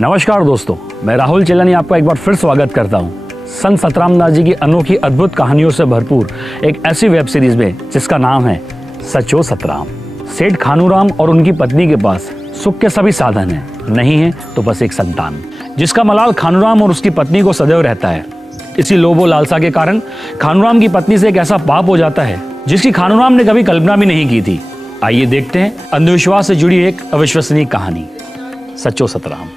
नमस्कार दोस्तों, मैं राहुल चेलानी आपका एक बार फिर स्वागत करता हूं संत सतराम दास जी की अनोखी अद्भुत कहानियों से भरपूर एक ऐसी वेब सीरीज में जिसका नाम है सचो सतराम। सेठ खानूराम और उनकी पत्नी के पास सुख के सभी साधन हैं, नहीं है तो बस एक संतान जिसका मलाल खानूराम और उसकी पत्नी को सदैव रहता है। इसी लोभ लालसा के कारण खानूराम की पत्नी से एक ऐसा पाप हो जाता है जिसकी खानूराम ने कभी कल्पना भी नहीं की थी। आइए देखते हैं अंधविश्वास से जुड़ी एक अविश्वसनीय कहानी, सचो सतराम।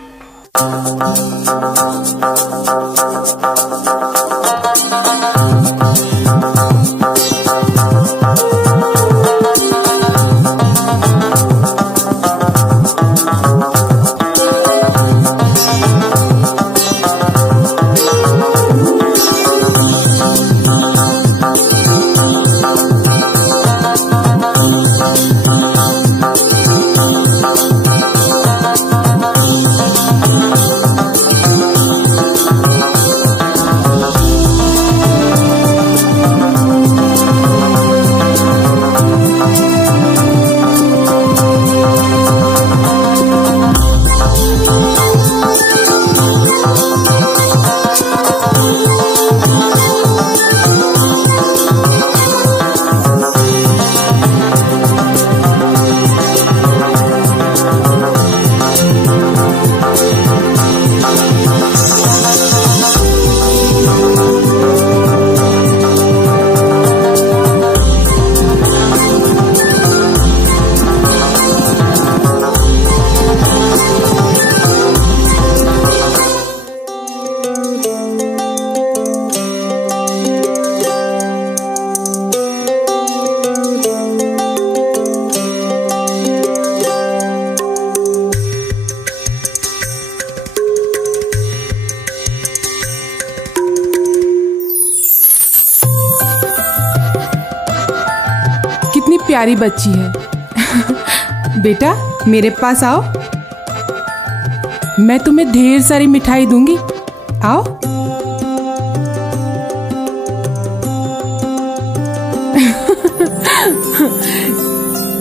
प्यारी बच्ची है। बेटा मेरे पास आओ, मैं तुम्हें ढेर सारी मिठाई दूंगी। आओ।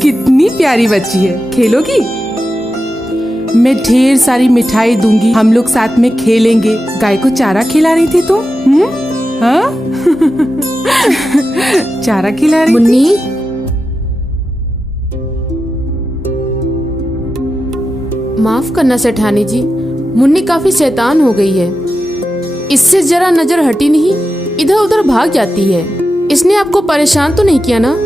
कितनी प्यारी बच्ची है, खेलोगी? मैं ढेर सारी मिठाई दूंगी, हम लोग साथ में खेलेंगे। गाय को चारा खिला रही थी तुम? हाँ? चारा खिला रही मुन्नी थी? माफ करना सेठानी जी, मुन्नी काफी शैतान हो गई है। इससे जरा नजर हटी नहीं, इधर उधर भाग जाती है। इसने आपको परेशान तो नहीं किया ना?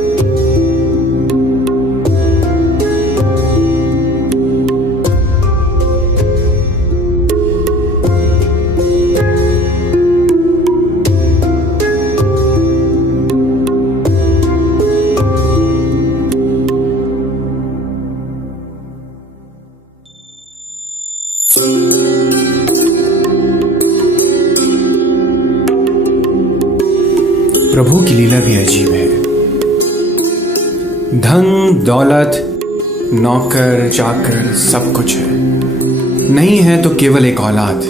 प्रभु की लीला भी अजीब है। धन दौलत नौकर चाकर सब कुछ है, नहीं है तो केवल एक औलाद।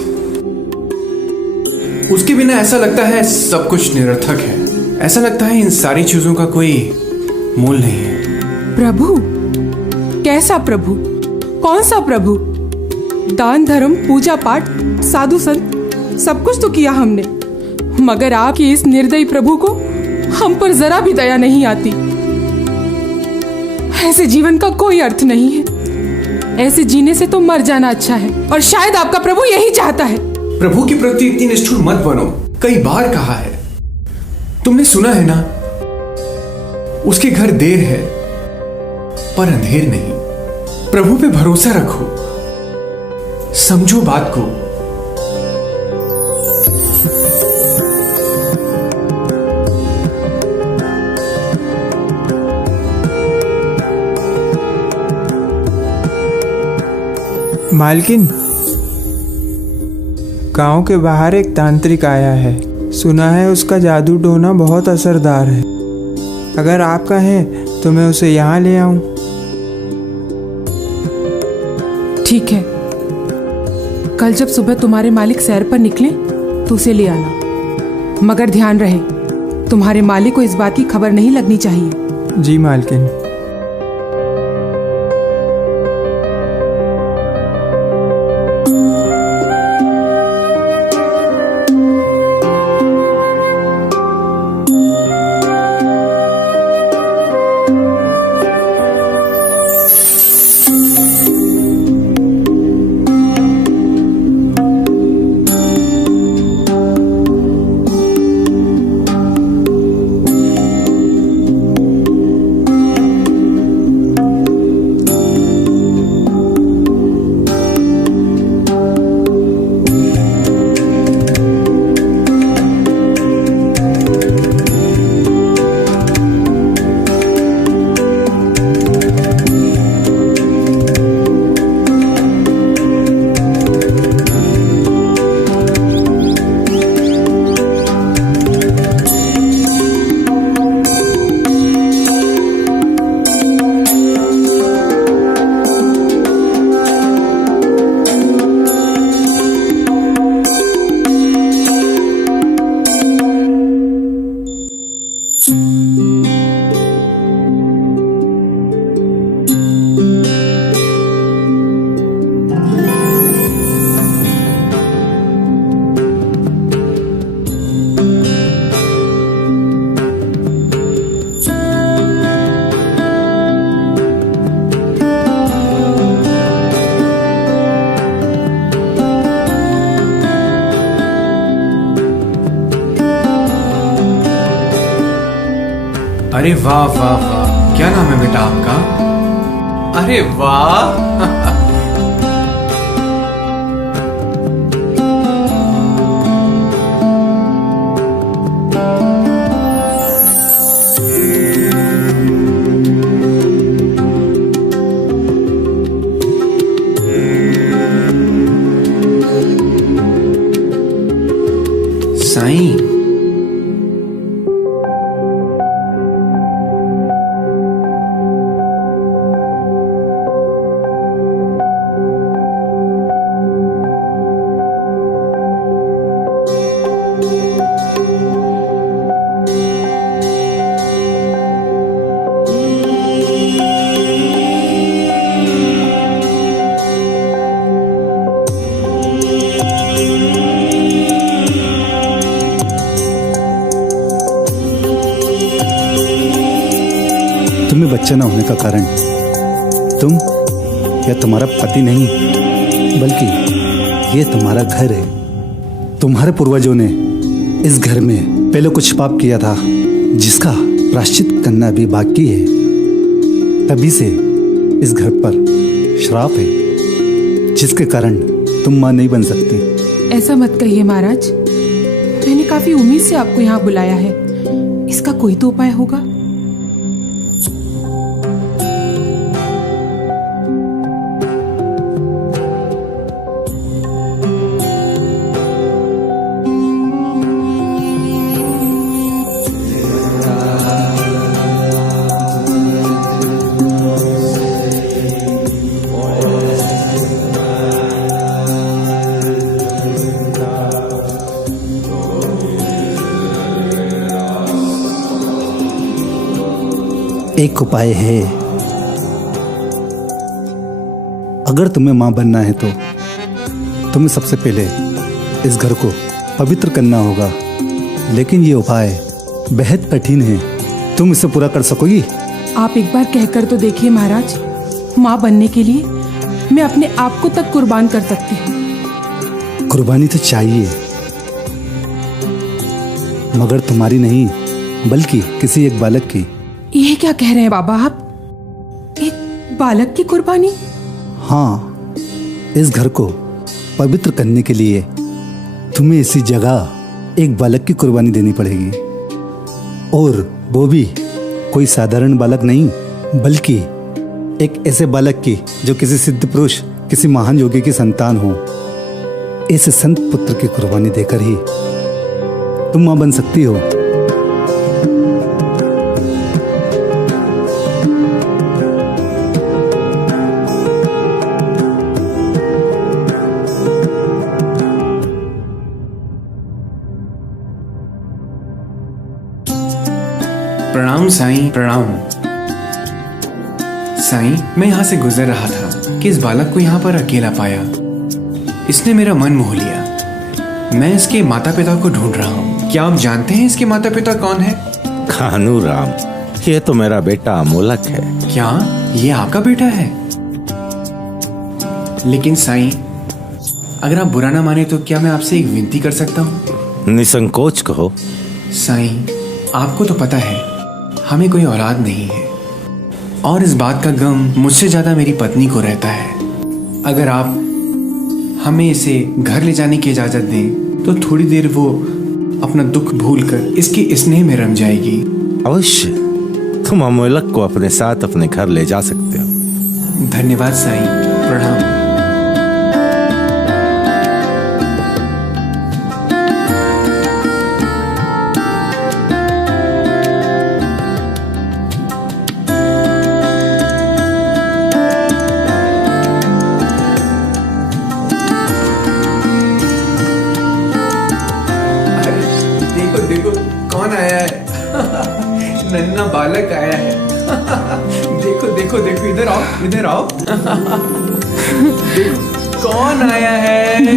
उसके बिना ऐसा लगता है सब कुछ निरर्थक है। ऐसा लगता है इन सारी चीजों का कोई मूल नहीं है। प्रभु? कैसा प्रभु? कौन सा प्रभु? दान धर्म पूजा पाठ साधु संत सब कुछ तो किया हमने, मगर आपके इस निर्दयी प्रभु को हम पर जरा भी दया नहीं आती। ऐसे जीवन का कोई अर्थ नहीं है। ऐसे जीने से तो मर जाना अच्छा है, और शायद आपका प्रभु यही चाहता है। प्रभु के प्रति इतनी निष्ठुर मत बनो। कई बार कहा है, तुमने सुना है ना, उसके घर देर है पर अंधेर नहीं। प्रभु पे भरोसा रखो, समझो बात को। मालकिन, गांव के बाहर एक तांत्रिक आया है। सुना है उसका जादू टोना बहुत असरदार है। अगर आप कहें तो मैं उसे यहाँ ले आऊं। ठीक है, कल जब सुबह तुम्हारे मालिक सैर पर निकले तो उसे ले आना, मगर ध्यान रहे तुम्हारे मालिक को इस बात की खबर नहीं लगनी चाहिए। जी मालकिन। अरे वाह वाह वाह, क्या नाम है बेटा आपका? अरे वाह साईं, तुम्हें बच्चा न होने का कारण तुम या तुम्हारा पति नहीं, बल्कि ये तुम्हारा घर है। तुम्हारे पूर्वजों ने इस घर में पहले कुछ पाप किया था, जिसका प्रायश्चित करना भी बाकी है। तभी से इस घर पर श्राप है, जिसके कारण तुम मां नहीं बन सकती। ऐसा मत कहिए महाराज, मैंने काफी उम्मीद से आपको यहाँ बुलाया है। इसका कोई तो उपाय होगा। एक उपाय है। अगर तुम्हें मां बनना है तो तुम्हें सबसे पहले इस घर को पवित्र करना होगा। लेकिन ये उपाय बेहद कठिन है। तुम इसे पूरा कर सकोगी? आप एक बार कहकर तो देखिए महाराज। माँ बनने के लिए मैं अपने आप को तक कुर्बान कर सकती हूँ। कुर्बानी तो चाहिए, मगर तुम्हारी नहीं, बल्कि किसी एक बालक की। ये क्या कह रहे हैं बाबा आप? एक बालक की कुर्बानी? हाँ, इस घर को पवित्र करने के लिए तुम्हें इसी जगह एक बालक की कुर्बानी देनी पड़ेगी। और वो भी कोई साधारण बालक नहीं, बल्कि एक ऐसे बालक की जो किसी सिद्ध पुरुष, किसी महान योगी की संतान हो। ऐसे संत पुत्र की कुर्बानी देकर ही तुम मां बन सकती हो। प्रणाम साईं, प्रणाम। साईं, मैं यहाँ से गुजर रहा था कि इस बालक को यहाँ पर अकेला पाया। इसने मेरा मन मोह लिया। मैं इसके माता पिता को ढूंढ रहा हूँ। क्या आप जानते हैं इसके माता पिता कौन है? खानूराम, ये तो मेरा बेटा अमोलक है। क्या ये आपका बेटा है? लेकिन साईं, अगर आप बुरा ना माने तो क्या मैं आपसे एक विनती कर सकता हूँ? निसंकोच कहो। साईं, आपको तो पता है हमें कोई औलाद नहीं है, और इस बात का गम मुझसे ज्यादा मेरी पत्नी को रहता है। अगर आप हमें इसे घर ले जाने की इजाजत दें तो थोड़ी देर वो अपना दुख भूलकर इसके स्नेह में रम जाएगी। अवश्य, तुम अमोलक को अपने साथ अपने घर ले जा सकते हो। धन्यवाद साईं, प्रणाम। देखो कौन आया है। नन्ना बालक आया है। देखो देखो देखो, इधर आओ, इधर आओ। कौन आया है?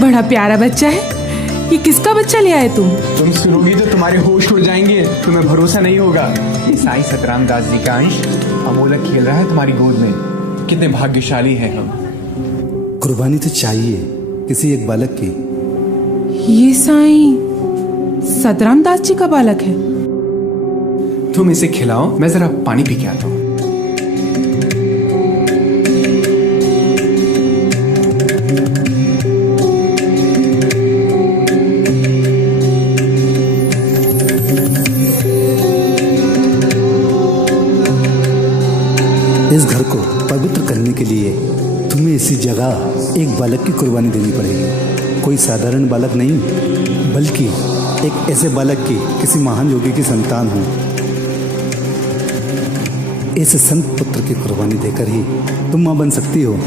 बड़ा प्यारा बच्चा है। ये किसका बच्चा ले आए तुम सुनोगी तो तुम्हारे होश उड़ जाएंगे, तुम्हें भरोसा नहीं होगा। साईं सतराम दास जी का अंश अमोलक खेल रहा है तुम्हारी गोद में। कितने भाग्यशाली हैं हम। कुर्बानी तो चाहिए किसी एक बालक की। ये साईं सतराम दास जी का बालक है। तुम इसे खिलाओ, मैं जरा पानी पी के आता हूं। इस घर को पवित्र करने के लिए तुम्हें इसी जगह एक बालक की कुर्बानी देनी पड़ेगी। कोई साधारण बालक नहीं, बल्कि एक ऐसे बालक की किसी महान योगी की संतान हो। इस संत पुत्र की कुर्बानी देकर ही तुम मां बन सकती हो।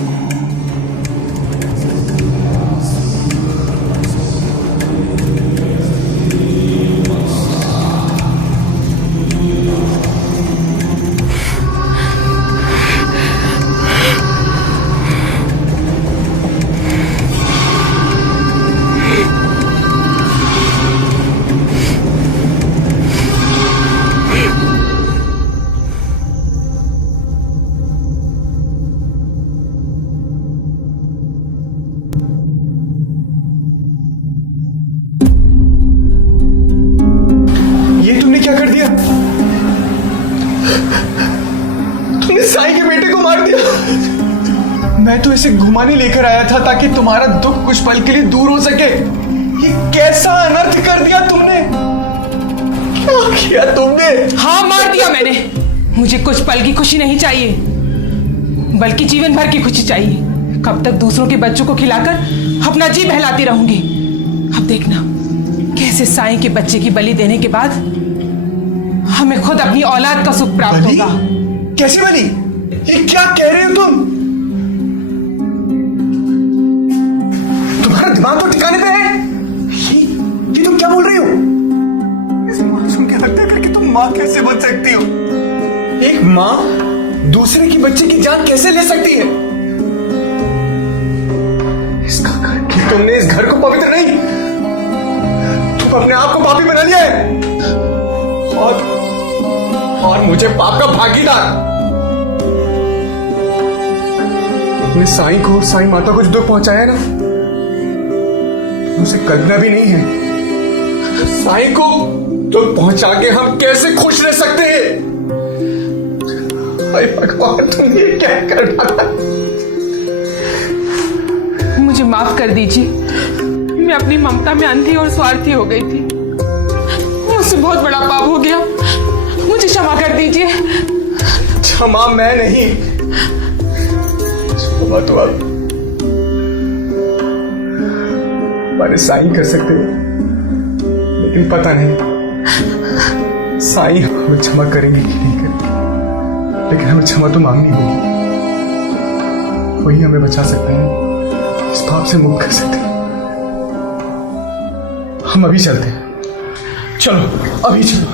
क्या कर दिया? तुमने साईं के बेटे को मार दिया। मैं तो इसे घुमाने लेकर आया था ताकि तुम्हारा दुख कुछ पल के लिए दूर हो सके। ये कैसा अनर्थ कर दिया तुमने? क्या किया तुमने? हाँ, मार दिया मैंने। मुझे कुछ पल की खुशी नहीं चाहिए, बल्कि जीवन भर की खुशी चाहिए। कब तक दूसरों के बच्चों को खिलाकर अपना जी बहलाती रहूंगी? अब देखना कैसे साईं के बच्चे की बलि देने के बाद हमें खुद अपनी औलाद का सुख प्राप्त होगा। कैसी बलि? ये क्या कह रहे हो तुम? तुम्हारा दिमाग तो ठिकाने पे है। ये तुम क्या बोल रही हो? इस मासूम की हत्या करके तुम मां कैसे बन सकती हो? एक मां दूसरे की बच्चे की जान कैसे ले सकती है? इसका करके तुमने इस घर को पवित्र नहीं, तुम अपने आप को पापी बना लिया है और मुझे पाप का भागीदार। अपने साईं को, साईं माता को जो दुख पहुंचाया ना, उसे कल्पना भी नहीं है। साईं को दुख पहुंचा के हम कैसे खुश रह सकते हैं? अरे भगवान, तुम ये क्या कर रहा? मुझे माफ कर दीजिए, मैं अपनी ममता में अंधी और स्वार्थी हो गई थी। मुझसे बहुत बड़ा पाप हो गया, मुझे क्षमा कर दीजिए। क्षमा मैं नहीं, क्षमा तो आप हमारे साईं कर सकते हैं, लेकिन पता नहीं साईं हमें क्षमा करेंगे कि नहीं करेंगे। लेकिन हमें क्षमा तो मांगनी होगी, वही हमें बचा सकते हैं, इस पाप से मुक्त कर सकते हैं। हम अभी चलते हैं। चलो, अभी चलो।